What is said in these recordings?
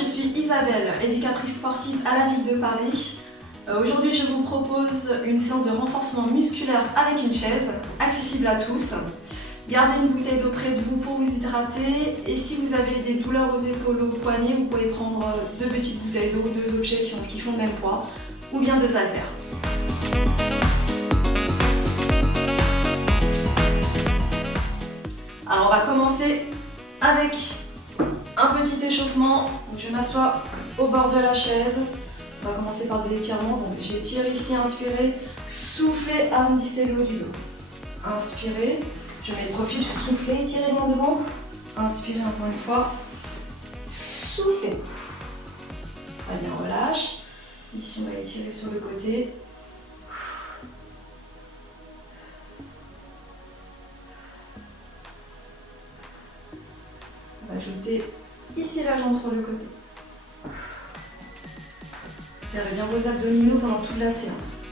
je suis Isabelle, éducatrice sportive à la ville de Paris. Aujourd'hui, je vous propose une séance de renforcement musculaire avec une chaise, accessible à tous. Gardez une bouteille d'eau près de vous pour vous hydrater. Et si vous avez des douleurs aux épaules ou aux poignets, vous pouvez prendre 2 petites bouteilles d'eau, 2 objets qui font le même poids, ou bien 2 haltères. Alors on va commencer avec un petit échauffement. Je m'assois au bord de la chaise. On va commencer par des étirements. Donc j'étire ici, inspirez, soufflez, arrondissez le haut du dos. Inspirez, je mets le profil, soufflez, étirez loin devant. Inspirez encore une fois, soufflez. Très bien, relâche. Ici on va étirer sur le côté. On va ajouter ici la jambe sur le côté. Serrez bien vos abdominaux pendant toute la séance.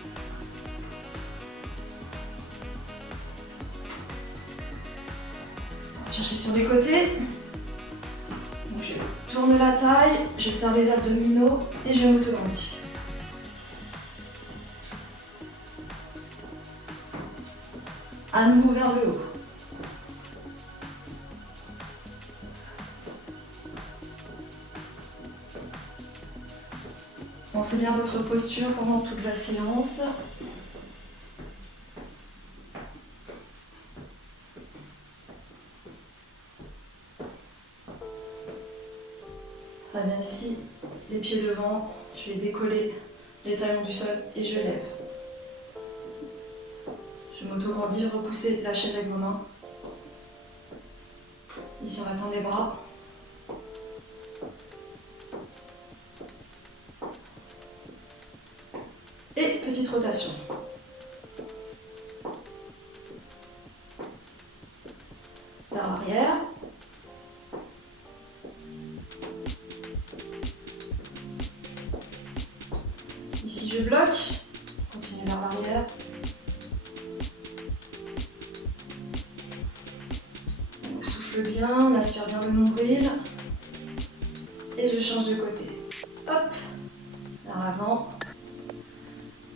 On va chercher sur les côtés. Donc je tourne la taille, je serre les abdominaux et je m'autograndis. À nouveau vers le haut. Pensez bien à votre posture pendant toute la séance. Très bien, ici, les pieds devant, je vais décoller les talons du sol et je lève. Je m'autograndis, repoussez la chaise avec vos mains. Ici, on va tendre les bras. Et petite rotation. Vers l'arrière. Ici je bloque. Continue vers l'arrière. On souffle bien, on aspire bien le nombril. Et je change de côté. Hop, vers l'avant.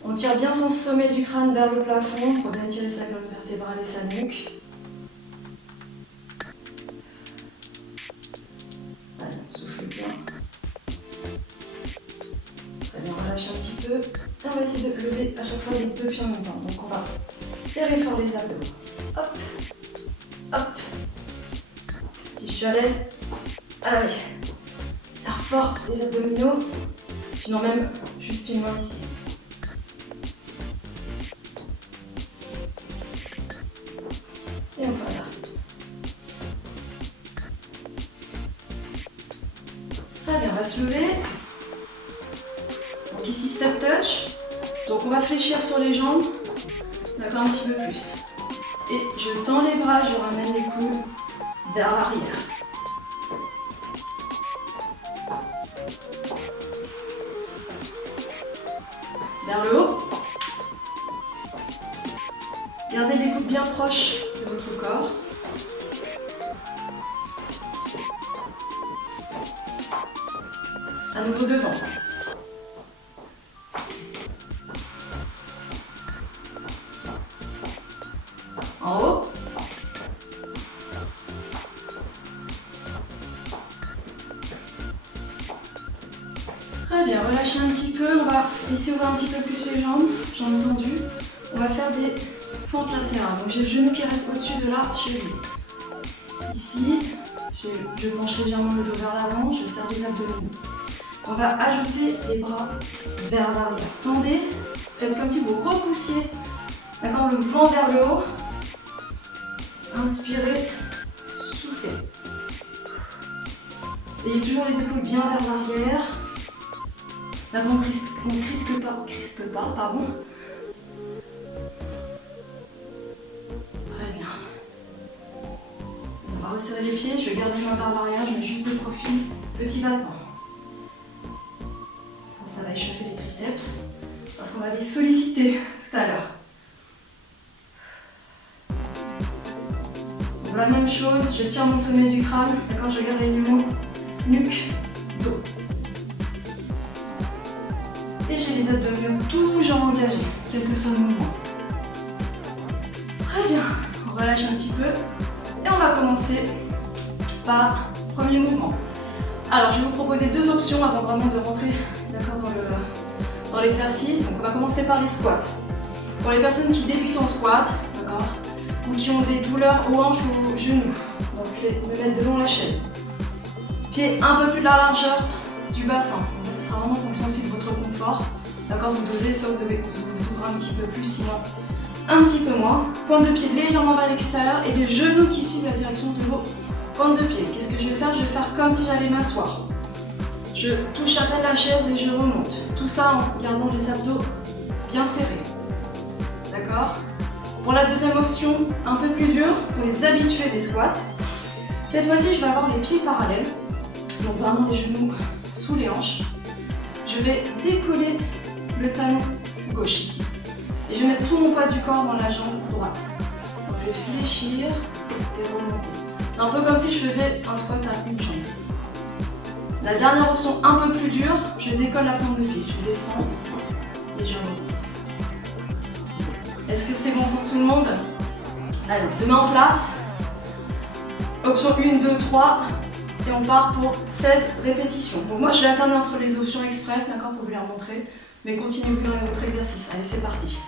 On tire bien son sommet du crâne vers le plafond pour bien tirer sa colonne vertébrale et sa nuque. Allez, on souffle bien. Très bien, on relâche un petit peu. Et on va essayer de lever à chaque fois les 2 pieds en même temps. Donc on va serrer fort les abdos. Hop, hop. Si je suis à l'aise, allez. Serre fort les abdominaux. Sinon même juste une main ici. Et on peut inverser. Très bien, on va se lever. Donc ici, step touch. Donc on va fléchir sur les jambes. D'accord, un petit peu plus. Et je tends les bras, je ramène les coudes vers l'arrière. Vers le haut. Gardez les coudes bien proches de votre corps. À nouveau devant. En haut. Très bien, relâchez un petit peu. On va laisser ouvrir un petit peu plus les jambes, j'ai entendu. On va faire des fentes latérales. Donc j'ai le genou qui reste au-dessus de la cheville. Ici, je penche légèrement le dos vers l'avant, je serre les abdominaux. On va ajouter les bras vers l'arrière. Tendez, faites comme si vous repoussiez, d'accord, le vent vers le haut. Inspirez, soufflez. Ayez toujours les épaules bien vers l'arrière. D'accord, on crispe pas, pardon. Très bien. On va resserrer les pieds, je garde les mains vers l'arrière, je mets juste de profil, petit battement. Ça va échauffer les triceps, parce qu'on va les solliciter tout à l'heure. La même chose, je tire mon sommet du crâne, d'accord, je garde les nuque, dos. Et j'ai les abdominaux toujours engagés, quel que soit le mouvement. Très bien, on relâche un petit peu et on va commencer par premier mouvement. Alors je vais vous proposer deux options avant vraiment de rentrer dans l'exercice. Donc on va commencer par les squats. Pour les personnes qui débutent en squat, d'accord, ou qui ont des douleurs aux hanches ou aux genoux, donc je vais me mettre devant la chaise. Pied un peu plus de la largeur du bassin. Donc, ça sera vraiment en fonction aussi de votre confort. D'accord, vous devez soit vous ouvrez un petit peu plus, sinon un petit peu moins. Pointe de pied légèrement vers l'extérieur et les genoux qui ciblent la direction de vos pointes de pied. Qu'est-ce que je vais faire? Je vais faire comme si j'allais m'asseoir. Je touche à peine la chaise et je remonte. Tout ça en gardant les abdos bien serrés. D'accord? Pour la deuxième option, un peu plus dure, pour les habitués des squats. Cette fois-ci, je vais avoir les pieds parallèles. Donc vraiment les genoux sous les hanches. Je vais décoller le talon gauche ici. Et je vais mettre tout mon poids du corps dans la jambe droite. Donc je vais fléchir et remonter. C'est un peu comme si je faisais un squat à une jambe. La dernière option un peu plus dure, je décolle la pointe de pied. Je descends et je remonte. Est-ce que c'est bon pour tout le monde? Allez, on se met en place. Option 1, 2, 3. Et on part pour 16 répétitions. Donc moi je vais alterner entre les options exprès, d'accord, pour vous les remontrer. Mais continuez bien votre exercice. Allez, c'est parti.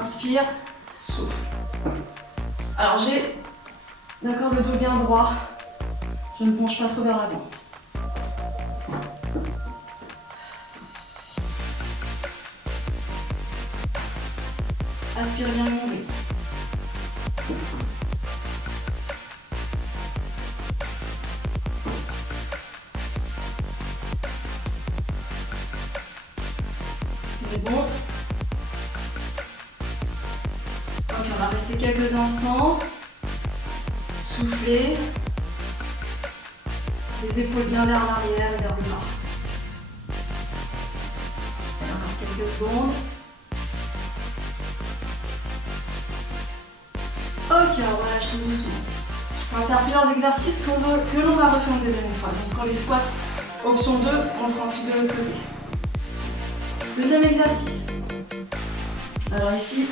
Inspire, souffle. Alors j'ai, d'accord, le dos bien droit. Je ne penche pas trop vers l'avant. Aspire bien mon rythme. C'est bon. Ok, on va rester quelques instants. Souffler. Les épaules bien vers l'arrière et vers le bas. Et encore quelques secondes. Ok, on relâche tout doucement. On va faire plusieurs exercices que l'on va refaire une deuxième fois. Donc pour les squats, option 2, on fera ensuite de l'autre côté. Deuxième exercice. Alors ici,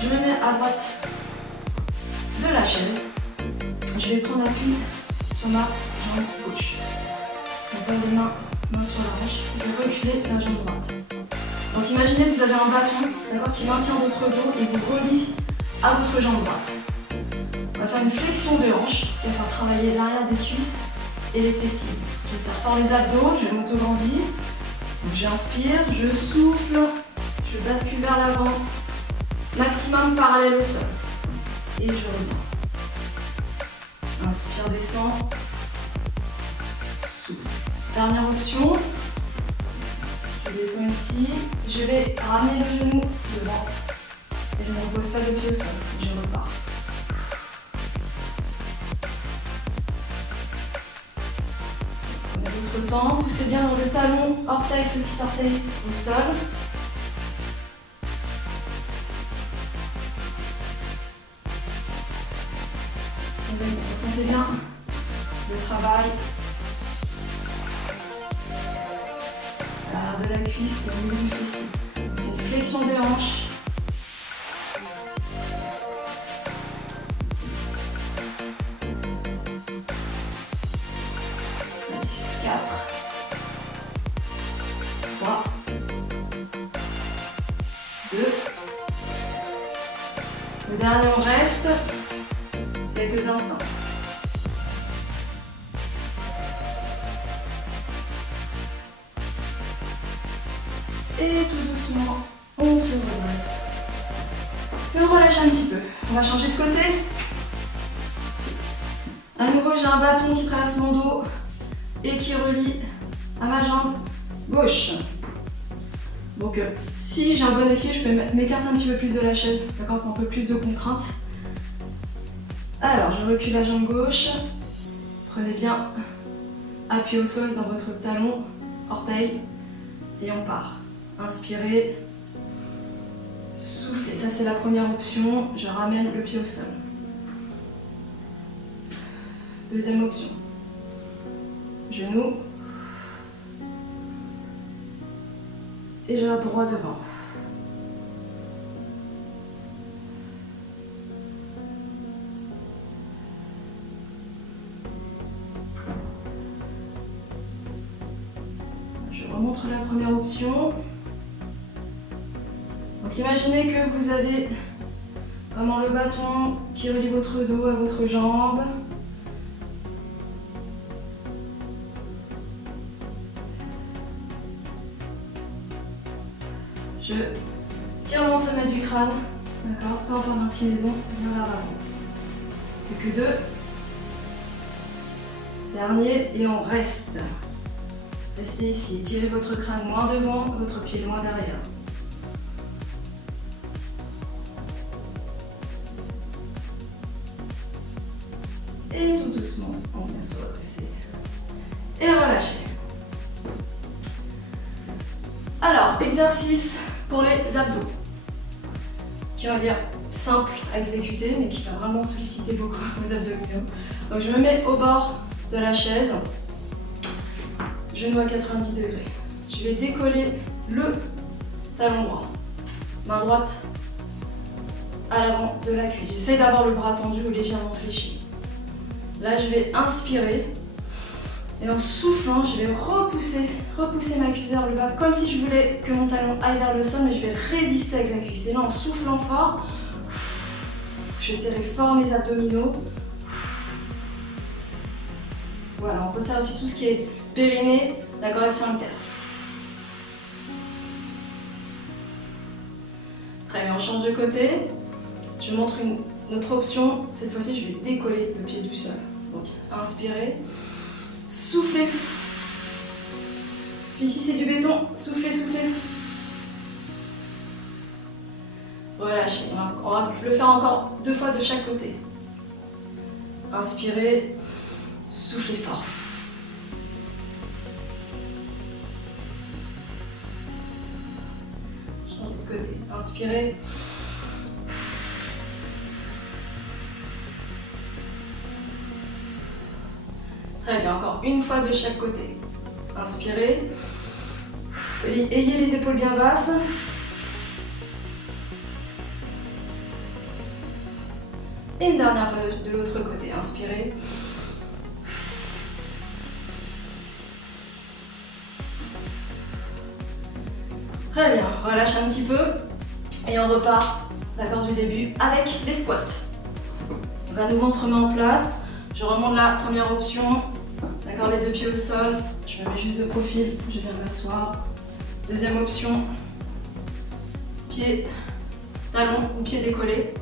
je me mets à droite de la chaise. Je vais prendre appui sur ma jambe gauche. Donc pas les mains sur la hanche. Je vais reculer la jambe droite. Donc imaginez que vous avez un bâton, qui maintient votre dos et vous relie à votre jambe droite. On va faire une flexion de hanche et on va travailler l'arrière des cuisses et les fessiers. Je serre fort les abdos, je m'autograndis. J'inspire, je souffle, je bascule vers l'avant, maximum parallèle au sol. Et je reviens. Inspire, descend, souffle. Dernière option. Je descends ici, je vais ramener le genou devant. Et je ne repose pas le pied au sol, je repars. On a d'autres temps, poussez bien dans le talon, orteil, petit orteil au sol. Ressentez bien le travail de la cuisse et au niveau du fessier. C'est une flexion de hanche. Le dernier, on reste quelques instants. Et tout doucement, on se redresse. Je relâche un petit peu. On va changer de côté. À nouveau, j'ai un bâton qui traverse mon dos et qui relie à ma jambe gauche. Donc si j'ai un bon équilibre, je peux m'écarter un petit peu plus de la chaise, d'accord, pour un peu plus de contrainte. Alors, je recule la jambe gauche. Prenez bien appui au sol dans votre talon, orteil, et on part. Inspirez, soufflez. Ça, c'est la première option. Je ramène le pied au sol. Deuxième option. Genou, Et je regarde droit devant. Je remontre la première option. Donc imaginez que vous avez vraiment le bâton qui relie votre dos à votre jambe. Je tire mon sommet du crâne, d'accord, pas encore d'inclinaison, bien vers l'avant. Plus que 2. Dernier, et on reste. Restez ici, tirez votre crâne loin devant, votre pied loin derrière. Et tout doucement, on vient se redresser. Et relâcher. Alors, exercice pour les abdos, qui on va dire simple à exécuter, mais qui va vraiment solliciter beaucoup vos abdominaux. Donc je me mets au bord de la chaise, genou à 90 degrés. Je vais décoller le talon droit, main droite à l'avant de la cuisse. J'essaie d'avoir le bras tendu ou légèrement fléchi. Là, je vais inspirer. Et en soufflant, je vais repousser ma cuisse vers le bas, comme si je voulais que mon talon aille vers le sol, mais je vais résister avec la cuisse. Et là, en soufflant fort, je serre fort mes abdominaux. Voilà, on resserre aussi tout ce qui est périnée, la gorge sphincter. Très bien, on change de côté. Je montre une autre option. Cette fois-ci, je vais décoller le pied du sol. Donc, inspirez. Soufflez. Ici c'est du béton. Soufflez, soufflez. Relâchez. On va le faire encore 2 fois de chaque côté. Inspirez. Soufflez fort. Change de côté. Inspirez. Très bien, encore une fois de chaque côté. Inspirez. Ayez les épaules bien basses. Et une dernière fois de l'autre côté. Inspirez. Très bien, relâche un petit peu. Et on repart, d'accord, du début avec les squats. Donc à nouveau, on se remet en place. Je remonte la première option. D'accord, les 2 pieds au sol, je me mets juste de profil, je viens m'asseoir. Deuxième option, pied, talon ou pied décollé.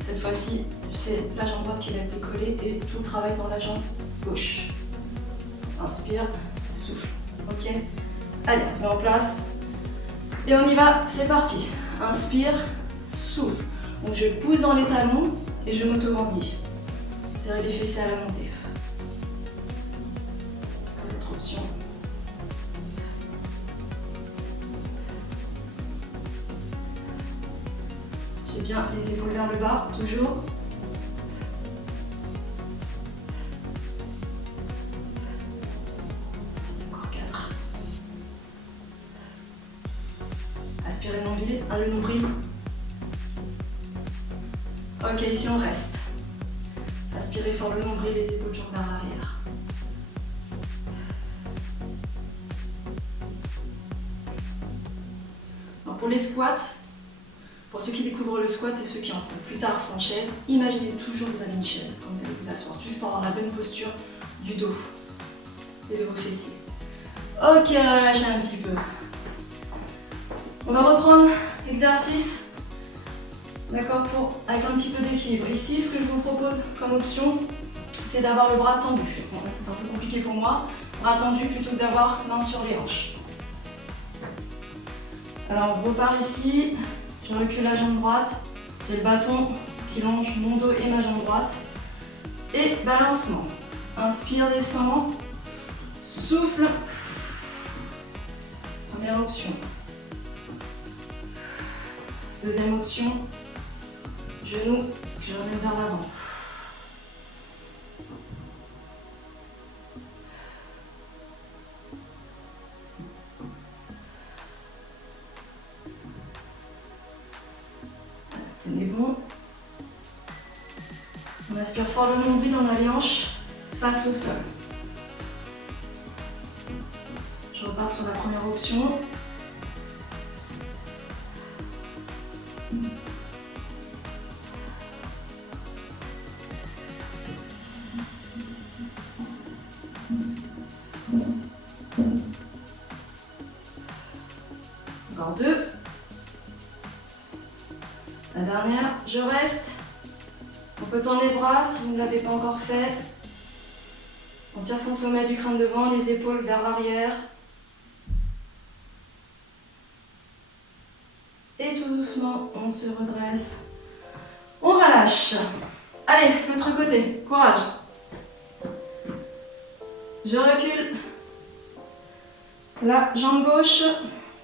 Cette fois-ci, c'est la jambe droite qui va être décollée et tout le travail dans la jambe gauche. Inspire, souffle, ok. Allez, on se met en place. Et on y va, c'est parti. Inspire, souffle. Donc je pousse dans les talons et je m'auto-grandis. Serrez les fessiers à la montée. Option. J'ai bien les épaules vers le bas, toujours. Encore 4. Aspirez le nombril, le nombril. Ok, ici on reste. Aspirez fort le nombril, les épaules toujours vers l'arrière. Pour les squats, pour ceux qui découvrent le squat et ceux qui en font plus tard sans chaise, imaginez toujours que vous avez une chaise quand vous allez vous asseoir, juste pour avoir la bonne posture du dos et de vos fessiers. Ok, relâchez un petit peu. On va reprendre l'exercice, d'accord, avec un petit peu d'équilibre. Ici, ce que je vous propose comme option, c'est d'avoir le bras tendu. Bon, là, c'est un peu compliqué pour moi. Bras tendu plutôt que d'avoir main sur les hanches. Alors on repart ici, je recule la jambe droite, j'ai le bâton qui longe mon dos et ma jambe droite. Et balancement. Inspire, descend, souffle. Première option. Deuxième option, genou, je remets vers l'avant. inspire fort le nombril, on a les hanches face au sol. Je repars sur la première option. Encore 2. La dernière, je reste. On peut tendre les bras si vous ne l'avez pas encore fait. On tire son sommet du crâne devant, les épaules vers l'arrière. Et tout doucement, on se redresse. On relâche. Allez, l'autre côté, courage. Je recule. La jambe gauche,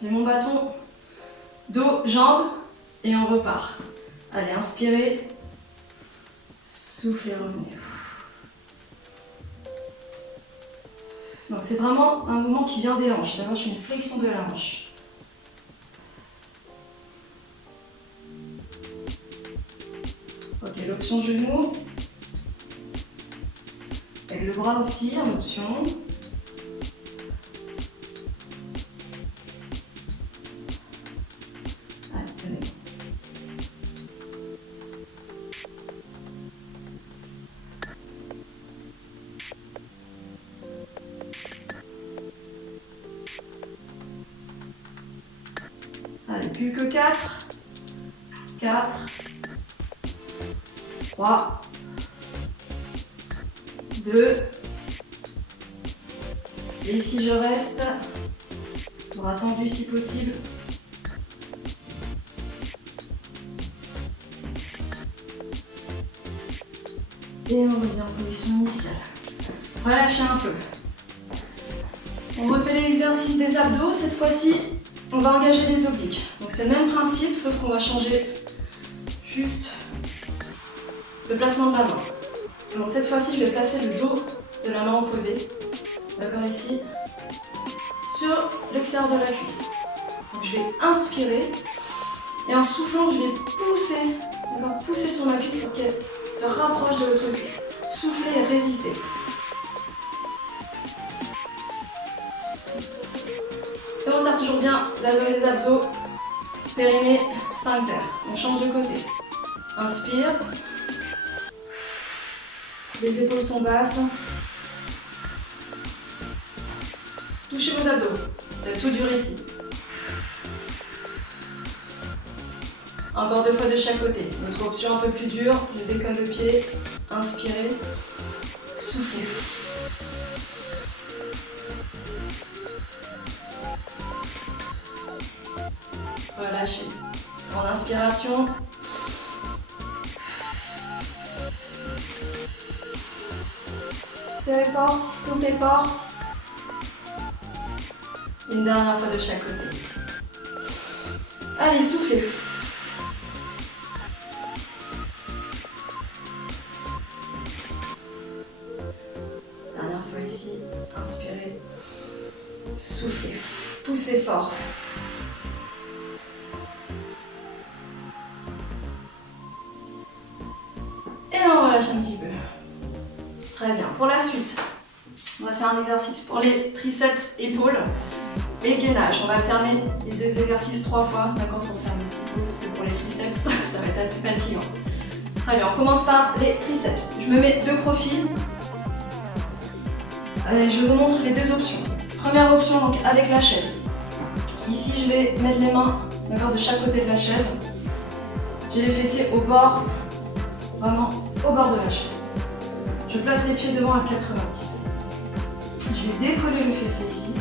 j'ai mon bâton, dos, jambes, et on repart. Allez, inspirez. Soufflez, revenez. Donc c'est vraiment un mouvement qui vient des hanches. D'abord, je fais une flexion de la hanche. Ok, l'option genou. Avec le bras aussi, en option. Allez, tenez. Allez, plus que 4. 4. 3. 2. Et ici je reste. Bras tendu si possible. Et on revient en position initiale. Relâchez un peu. On refait l'exercice des abdos. Cette fois-ci, on va engager les obliques. Donc c'est le même principe, sauf qu'on va changer juste le placement de la main. Donc cette fois-ci, je vais placer le dos de la main opposée. D'accord, ici, sur l'extérieur de la cuisse. Donc je vais inspirer. Et en soufflant, je vais pousser, d'accord, pousser sur ma cuisse pour qu'elle se rapproche de l'autre cuisse. Soufflez et résistez. Et on serre toujours bien la zone des abdos, périnée, sphincter. On change de côté. Inspire. Les épaules sont basses. Touchez vos abdos. Tout dur ici. Encore 2 fois de chaque côté. Notre option un peu plus dure. Je décolle le pied. Inspirez. Soufflez. Relâchez. En inspiration. Serrez fort, soufflez fort. Une dernière fois de chaque côté. Allez, soufflez. Dernière fois ici. Inspirez. Soufflez. Poussez fort. Et on relâche un petit peu. Très bien. Pour la suite, on va faire un exercice pour les triceps, épaules et gainage. On va alterner les 2 exercices 3 fois, d'accord, pour faire une petite pause, parce que pour les triceps, ça va être assez fatigant. Très bien, on commence par les triceps. Je me mets de profil. Je vous montre les 2 options. Première option, donc avec la chaise. Ici, je vais mettre les mains, d'accord, de chaque côté de la chaise. J'ai les fessiers au bord, vraiment au bord de la chaise. Je place les pieds devant à 90. Je vais décoller le fessier ici.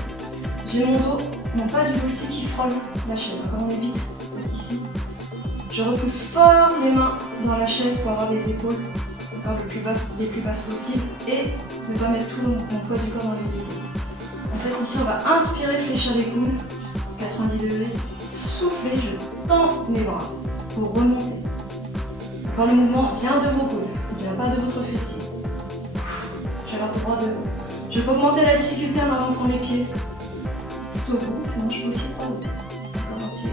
J'ai mon dos, non pas du tout ici, qui frôle la chaise. D'accord, on évite d'être ici. Je repousse fort les mains dans la chaise pour avoir les épaules, d'accord, les plus basses possibles, et ne pas mettre tout mon poids du corps dans les épaules. En fait, ici, on va inspirer, fléchir les coudes jusqu'à 90 degrés. Souffler, je tends mes bras pour remonter. Quand le mouvement vient de vos coudes, il ne vient pas de votre fessier. J'ai l'air droit devant. Je peux augmenter la difficulté en avançant les pieds tout au bout, sinon je peux aussi prendre un pied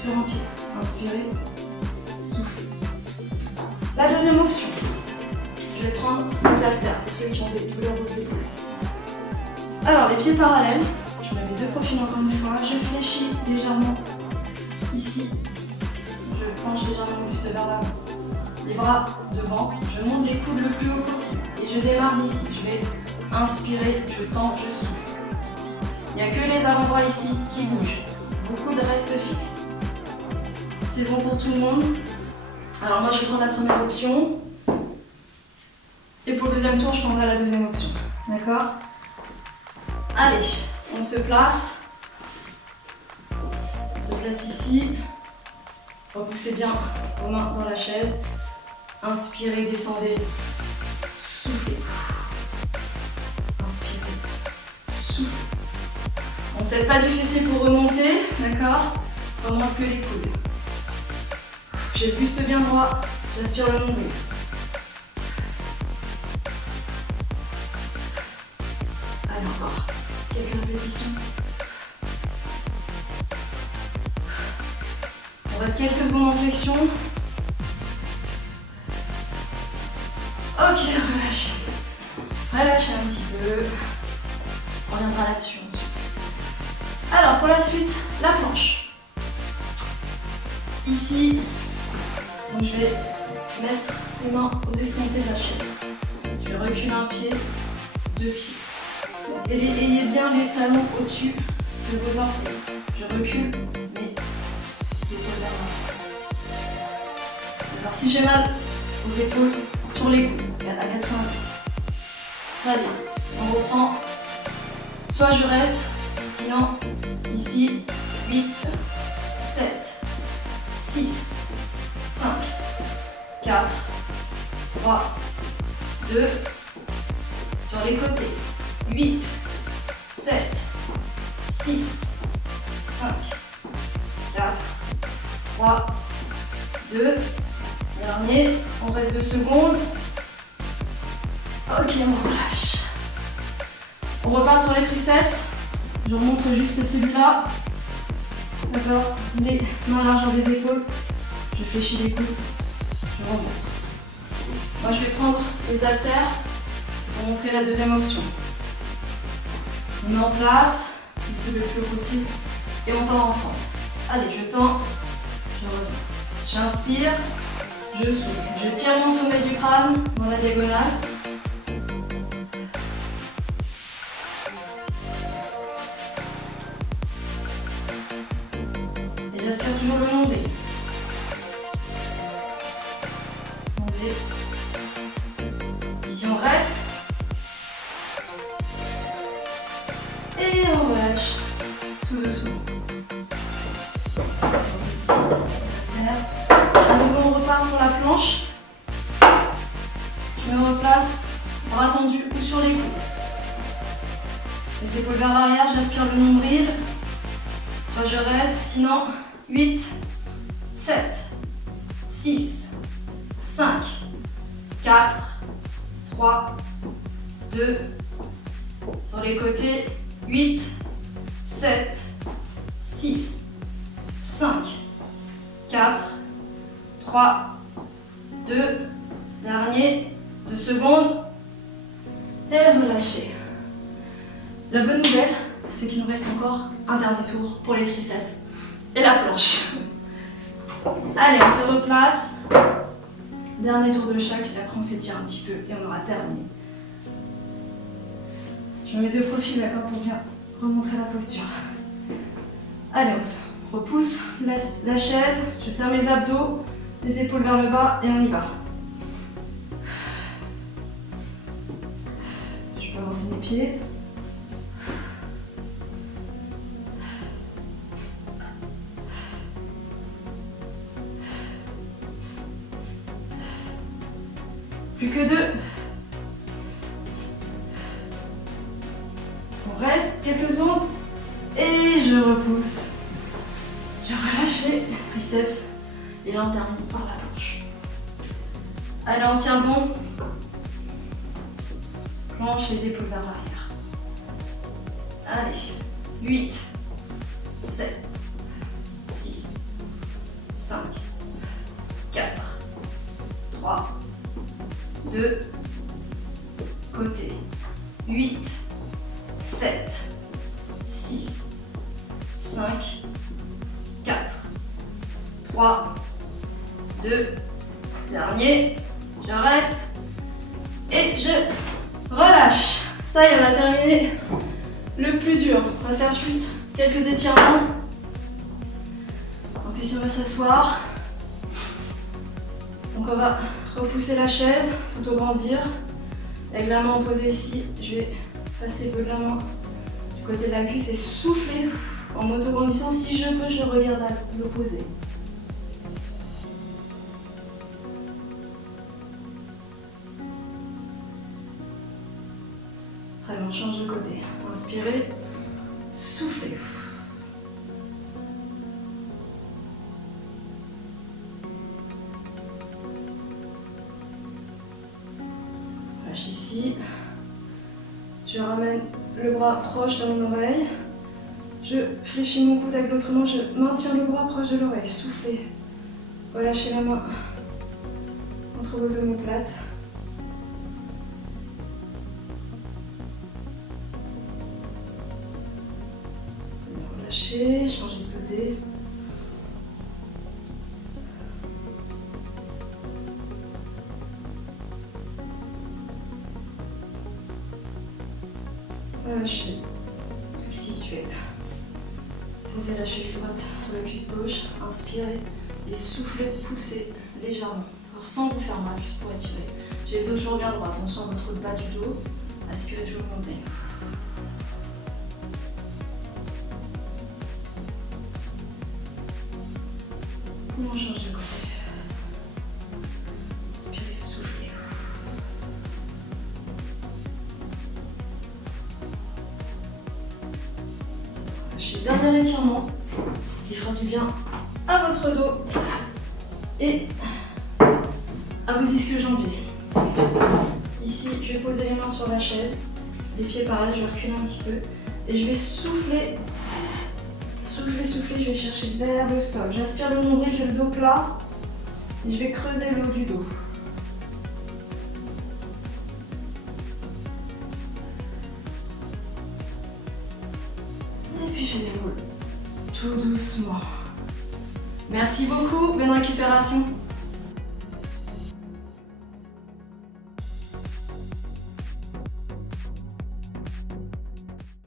sur un pied. Inspirez, soufflez. La deuxième option, bien les haltères pour ceux qui ont des douleurs aux épaules. Alors les pieds parallèles, je mets mes deux profils encore une fois, je fléchis légèrement ici, je penche légèrement le buste vers l'avant, les bras devant, je monte les coudes le plus haut possible et je démarre ici, je vais inspirer, je tends, je souffle. Il n'y a que les avant-bras ici qui bougent, vos coudes restent fixes. C'est bon pour tout le monde. Alors moi je vais prendre la première option et pour le deuxième tour je prendrai la deuxième option, d'accord? Allez, on se place ici, repoussez bien vos mains dans la chaise, inspirez, descendez, soufflez, inspirez, soufflez. On ne s'aide pas du fessier pour remonter, d'accord? On remonte que les coudes. J'ai le buste bien droit, j'aspire le nombril. Allez encore, quelques répétitions. On reste quelques secondes en flexion. Ok, relâchez. Relâchez un petit peu. On reviendra là-dessus ensuite. Alors pour la suite, la planche. Ici, donc je vais mettre les mains aux extrémités de la chaise. Je vais reculer un pied, deux pieds. Et ayez bien les talons au-dessus de vos orteils. Je recule, mais épaules vers l'avant. Alors si j'ai mal aux épaules, sur les coudes, à 90. Très bien. On reprend. Soit je reste, sinon ici, 8, 7, 6, 5, 4, 3, 2, sur les côtés, 8, 7, 6, 5, 4, 3, 2, dernier, on reste 2 secondes. Ok, on relâche. On repart sur les triceps. Je remonte juste celui-là. D'accord, les mains à largeur des épaules. Je fléchis les coudes. Je remonte. Moi, je vais prendre les haltères pour montrer la deuxième option. On met en place le plus haut possible et on part ensemble. Allez, je tends, je reviens. J'inspire, je souffle. Je tiens mon sommet du crâne dans la diagonale. Et j'aspire toujours le nombril. Ici on reste. Et on relâche tout doucement. À nouveau on repart pour la planche. Je me replace, bras tendus ou sur les coudes. Les épaules vers l'arrière, j'aspire le nombril. Soit je reste, sinon 8, 7, 6, 5, 4, 3, 2, sur les côtés, 8, 7, 6, 5, 4, 3, 2, dernier, 2 secondes, et relâchez. La bonne nouvelle, c'est qu'il nous reste encore un dernier tour pour les triceps et la planche. Allez, on se replace. Dernier tour de chaque, et après on s'étire un petit peu et on aura terminé. Je me mets de profil, d'accord, pour bien remontrer la posture. Allez, on se repousse la chaise, je serre mes abdos, les épaules vers le bas et on y va. Je peux avancer mes pieds. Plus que 2. On reste quelques secondes et je repousse. Je relâche les triceps et là on termine par la planche. Allez, on tient bon. Planche, les épaules vers l'arrière. Allez, 8, 7, 6, 5, 4, 3, 2, 5, 4, 3, 2, dernier, je reste et je relâche. Ça y est, on a terminé le plus dur. On va faire juste quelques étirements. Donc ici on va s'asseoir. Donc on va repousser la chaise, s'auto-grandir. Avec la main posée ici, je vais passer de la main du côté de la cuisse et souffler en m'auto-grandissant. Si je peux, je regarde à l'opposé. Très bien, on change de côté. Inspirez, soufflez. Lâche ici. Je ramène le bras proche de mon oreille. Je fléchis mon coude avec l'autre main. Je maintiens le bras proche de l'oreille. Soufflez. Relâchez la main entre vos omoplates. Relâchez, changez de côté. Relâchez. Ici, je vais poser la cheville droite sur la cuisse gauche. Inspirez et soufflez, poussez légèrement. Alors, sans vous faire mal, juste pour étirer. J'ai le dos toujours bien droit. Attention à votre bas du dos. Aspirez toujours monter. Et on change de côté. Inspirez, soufflez. Lâchez. Dernier étirement. Il fera du bien à votre dos et à vos ischios-jambiers. Ici, je vais poser les mains sur la chaise. Les pieds pareil, je vais reculer un petit peu. Et je vais souffler. Souffler, je vais chercher vers le sol. J'aspire le nombril, j'ai le dos plat. Et je vais creuser le haut du dos. Et puis je déroule tout doucement. Merci beaucoup, bonne récupération.